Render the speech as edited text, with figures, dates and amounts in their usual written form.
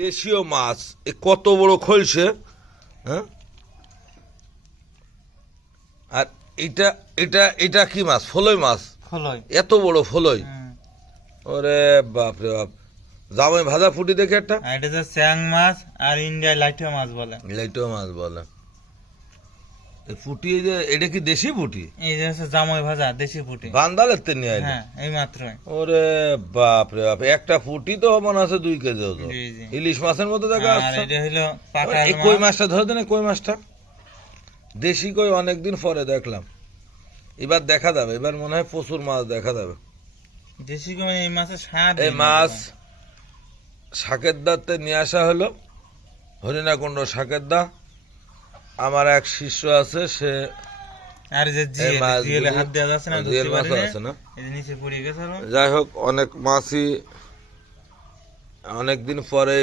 দেশীয় মাছ এ কত বড় খলছে, হ্যাঁ। আর এটা এটা এটা কি মাছ? ফলই মাছ, খোলয়। এত বড় ফলই। ওরে বাপ রে বাপ। জামাই ভাজা ফুটি দেখে একটা, আর এটা যে চ্যাং মাছ আর ইন্ডিয়ায় লাইটা মাছ বলে। লাইটো মাছ বলে। এই ফুটি এই যে এটা কি দেশি ফুটি? এই যে হচ্ছে জামাই ভাজা দেশি পুঁটি। বান্দালের তে নিয়ে আইলো। হ্যাঁ এই মাত্রই। ওরে বাপ রে বাপ, একটা ফুটি তো মনে আছে 2 কেজি ওজন। জি, জি। ইলিশ মাছের মতো দেখা আর যাচ্ছে। এটা হলো পাকা এই কই মাছ। মাছটা ধরে দেন, কই মাছটা দেশি কই, অনেকদিন পরে দেখলাম। এবার দেখা যাবে, এবার মনে হয় প্রচুর মাছ দেখা যাবে। দেশি কই এই মাছের স্বাদ। এই মাছ শাকের দাতে নিয়ে আসা হলো, হরিণাকুণ্ড শাকের দা। আমার এক শিষ্য আছে, সে আর যে এই মাছ জিএলে হাত দেওয়া যাচ্ছে না, জিএল ধরতে মাছ পারি না। আছে না। এই যে নিচে পড়ে গেছে। যাই হোক, অনেক মাছই অনেকদিন পরে